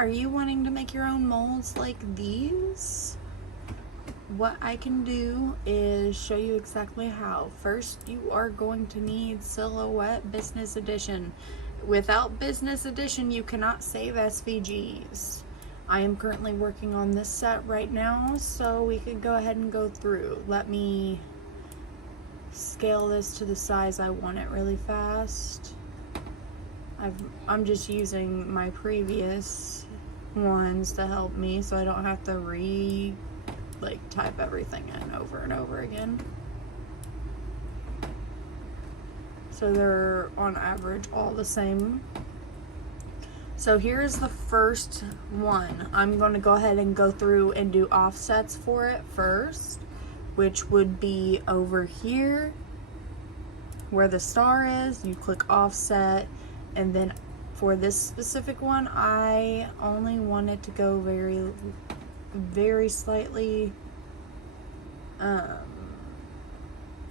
Are you wanting to make your own molds like these? What I can do is show you exactly how. First, you are going to need Silhouette Business Edition. Without Business Edition, you cannot save SVGs. I am currently working on this set right now, so we could go ahead and go through. Let me scale this to the size I want it really fast. I'm just using my previous ones to help me so I don't have to type everything in over and over again. So they're on average all the same. So here's the first one. I'm going to go ahead and go through and do offsets for it first, which would be over here where the star is. You click offset, and then for this specific one, I only want it to go very slightly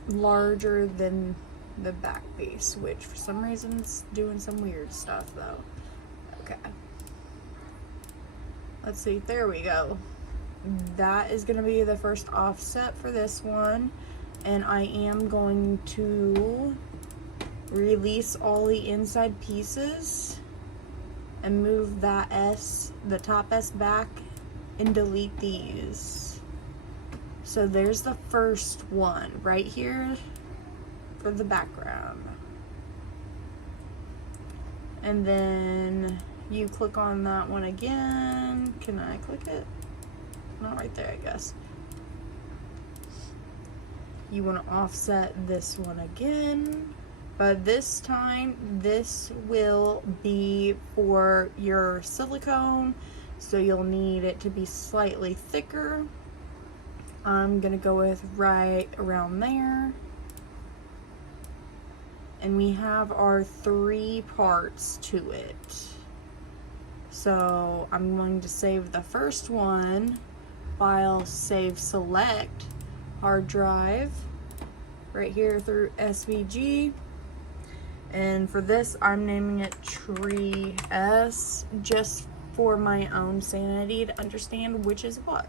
larger than the back piece, which for some reason is doing some weird stuff though. Okay, let's see, there we go. That is going to be the first offset for this one, and I am going to release all the inside pieces and move that the top S back and delete these. So there's the first one right here for the background. And then you click on that one again. Can I click it? Not right there, I guess. You want to offset this one again, but this time this will be for your silicone, so you'll need it to be slightly thicker. I'm gonna go with right around there. And we have our 3 parts to it. So I'm going to save the first one, file, save, select, hard drive, right here through SVG. And for this, I'm naming it Tree S, just for my own sanity to understand which is what.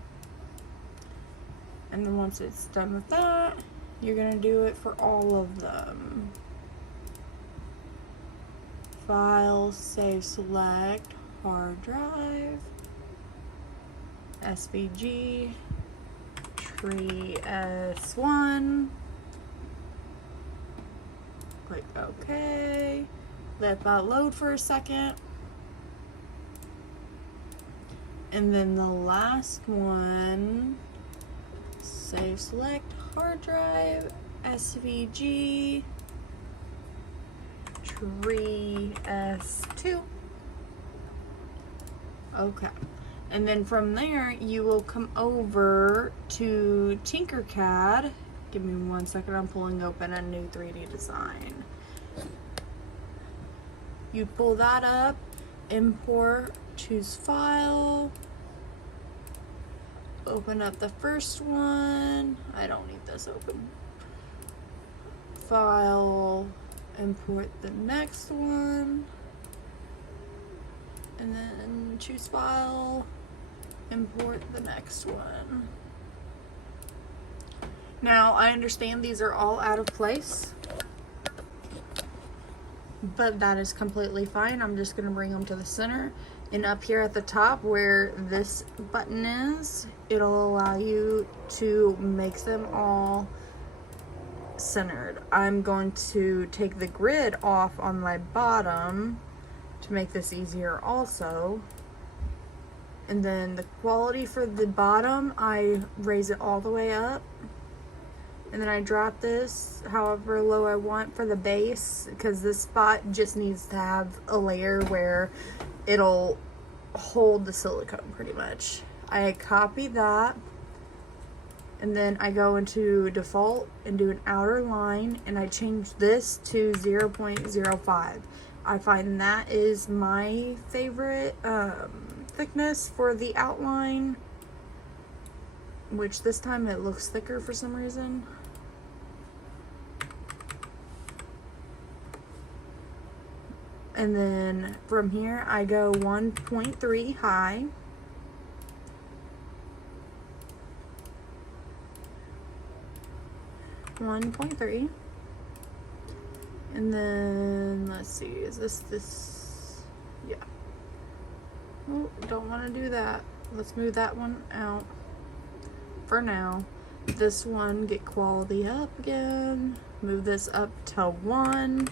And then once it's done with that, you're gonna do it for all of them. File, save, select, hard drive, SVG, Tree S1, click OK, let that load for a second, and then the last one, save, select, hard drive, SVG, Tree S2. Okay, and then from there you will come over to Tinkercad. Give me 1 second, I'm pulling open a new 3D design. You pull that up, import, choose file, open up the first one. I don't need this open. File, import the next one, and then choose file, import the next one. Now I understand these are all out of place, but that is completely fine. I'm just gonna bring them to the center, and up here at the top where this button is, it'll allow you to make them all centered. I'm going to take the grid off on my bottom to make this easier also. And then the quality for the bottom, I raise it all the way up. And then I drop this however low I want for the base, because this spot just needs to have a layer where it'll hold the silicone pretty much. I copy that, and then I go into default and do an outer line, and I change this to 0.05. I find that is my favorite thickness for the outline, which this time it looks thicker for some reason. And then from here I go 1.3 high. And then let's see, is this? Yeah. Oh, don't want to do that. Let's move that one out for now. This one, get quality up again. Move this up to 1.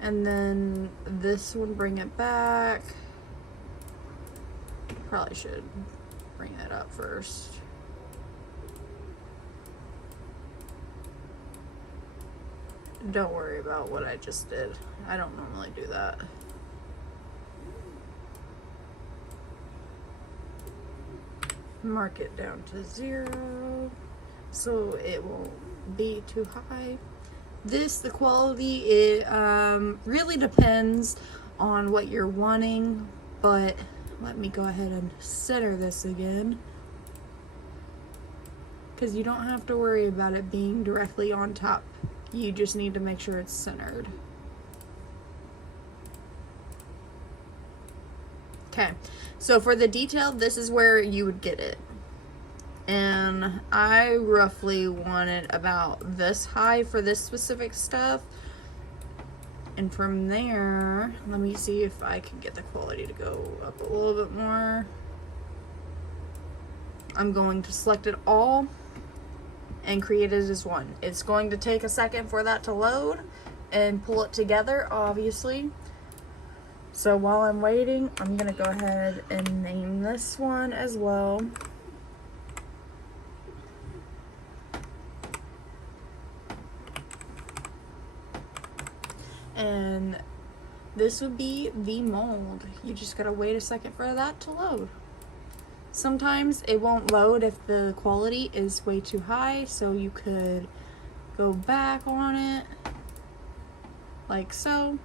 And then this one, bring it back. Probably should bring that up first. Don't worry about what I just did. I don't normally do that. Mark it down to 0 so it won't be too high. The quality, it really depends on what you're wanting, but let me go ahead and center this again, because you don't have to worry about it being directly on top. You just need to make sure it's centered. Okay, so for the detail, this is where you would get it. And I roughly want it about this high for this specific stuff. And from there, let me see if I can get the quality to go up a little bit more. I'm going to select it all and create it as one. It's going to take a second for that to load and pull it together, obviously. So while I'm waiting, I'm gonna go ahead and name this one as well. And this would be the mold. You just gotta wait a second for that to load. Sometimes it won't load if the quality is way too high, so you could go back on it like so,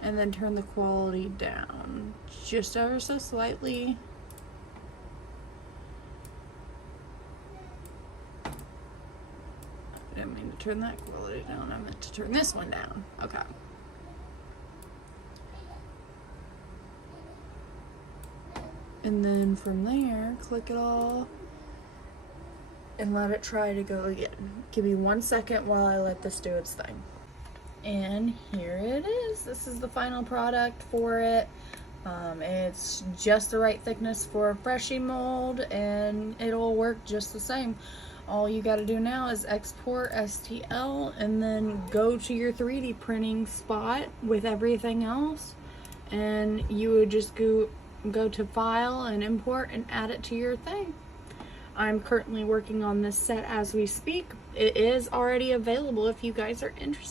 and then turn the quality down just ever so slightly. I didn't mean to turn that quality down, I meant to turn this one down. Okay. And then from there, click it all and let it try to go again. Give me 1 second while I let this do its thing. And here it is. This is the final product for it. It's just the right thickness for a Freshie mold, and it'll work just the same. All you got to do now is export STL and then go to your 3D printing spot with everything else, and you would just go to file and import and add it to your thing. I'm currently working on this set as we speak. It is already available if you guys are interested.